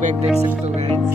Back देख सकते हो गाइस।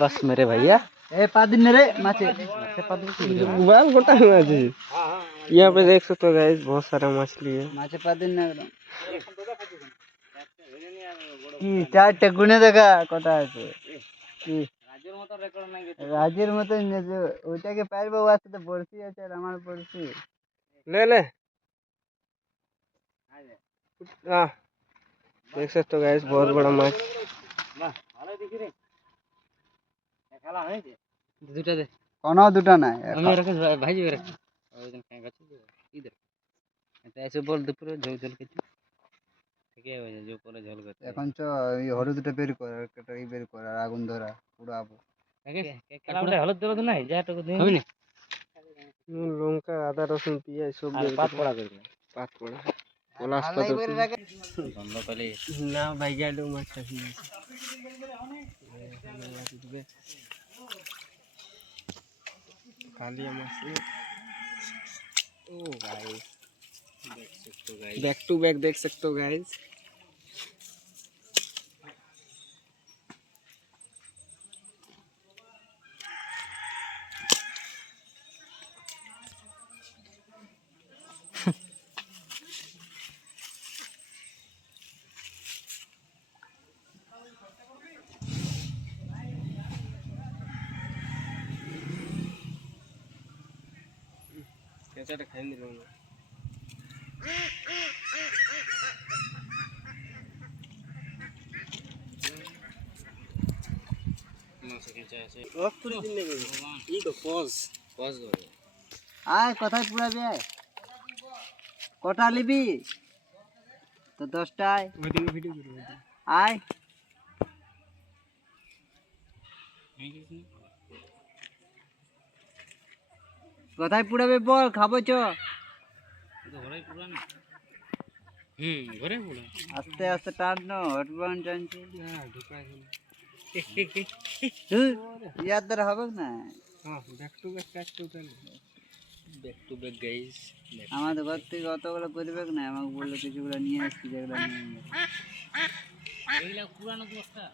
बस मेरे भैया ए पादिन रे माचे बाल गोटा हुआ जी। यहाँ पे देख सकते हो गाइस बहुत सारा मछली है। माचे पादिन ना কি চারটে গুনে দেখা কথা আছে কি রাজের মতো ওইটাকে পারবো আজকে তো বড়শি আছে আর আমার বড়শি ले ले हाँ देख सकते हो गाइस बहुत बड़ा माछ। দুটা দে কোনো দুটো নাই আমি রাখি ভাই যাবে রাখি ওইদিন কাই গাছে ইধর এটা এসে বল দুপুরে ঝোল ঝোল খেতে ঠিক আছে যে যে পরে ঝোল করতে এখন চ এই হলুদটা বের কর আর একটা এই বের কর আর আগুন ধরা পুরাবো কালামটা হলুদ দরদ নাই যাটুকু দিন হবে না লঙ্কা আদা রসুন পেঁয়াজ সব দিয়ে পাত পড়া করে পাত পড়া পলাশ পাতা বন্ধ করে না ভাই গেলো মাছ খাসি खाली मछली ओ गाइस देख सकते हो गाइस बैक टू बैक देख सकते हो गाइस। कैसा खाई नहीं लूंगा আয় কোথায় পুরাবে কটা নিবি তো 10টায় আয় কোথায় পুরাবে বল খাবো চ আস্তে আস্তে টানো হটবান টানছি ইয়ার দ্বারা হবে না back to back back to back guys আমাদের ঘর থেকে অতগুলো করবে না আমাকে বললো কিছুগুলো নিয়ে আসছি যেগুলো এইগুলা পুরানো বস্তা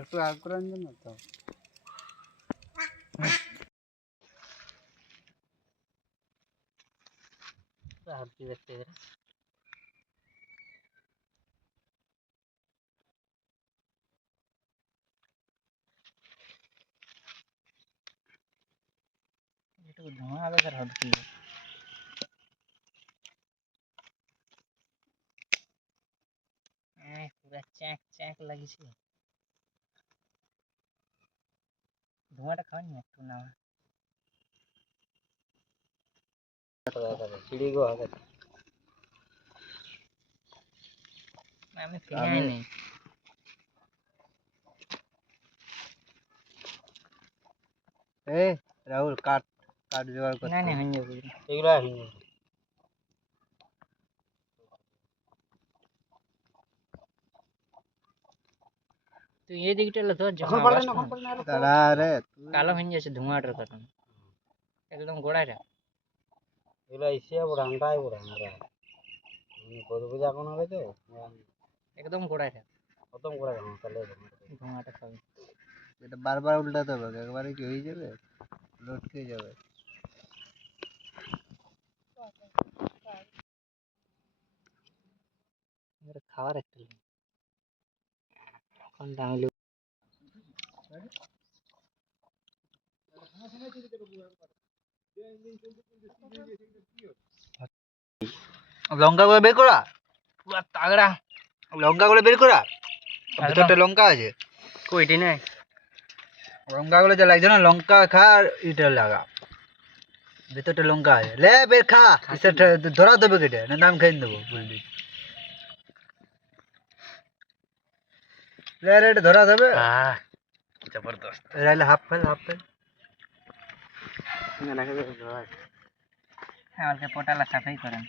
একটু আগ্রহ না তো হালকি দেখতে একটু ধোঁয়া আবে তার হালকি পুরা চ্যাক চ্যাক লাগিছে ধোঁয়াটা খাওয়ানি একটু না সিঁড়ি গো আগে আমি ফিনাই নেই এ রাহুল কাট কাট জোগাড় করতে না না হয়ে যাবে এগুলা হিনি তুই এই দিকটা লো তোর যখন পারলে না দাঁড়া রে কালো হয়ে যাচ্ছে ধোঁয়াটার কারণে একদম গোড়ায় রে এগুলা ইসিয়া বড় আন্ডাই বড় আমরা কত পূজা কোন হবে তো একদম গোড়ায় রে খতম করে দাও তাহলে ধোঁয়াটা খাবে এটা বারবার উল্টাতে হবে একবারে কি হয়ে যাবে লটকে যাবে এটা খাওয়ার একটা এখন দামি লঙ্কা গুলো বের করা পুরো তাগড়া লঙ্কা গুলো বের করা ভিতরটা লঙ্কা আছে কইটি নাই লঙ্কা গুলো যা লাগছে না লঙ্কা খা আর এটা লাগা ভিতরটা লঙ্কা আছে লে বের খা ধরা দেবে কেটে না নাম খাই দেবো বললি লে রে এটা ধরা দেবে জবরদস্ত রাইলে হাফ ফেল হ্যাঁ আমাকে পোটালা সাফাই করেন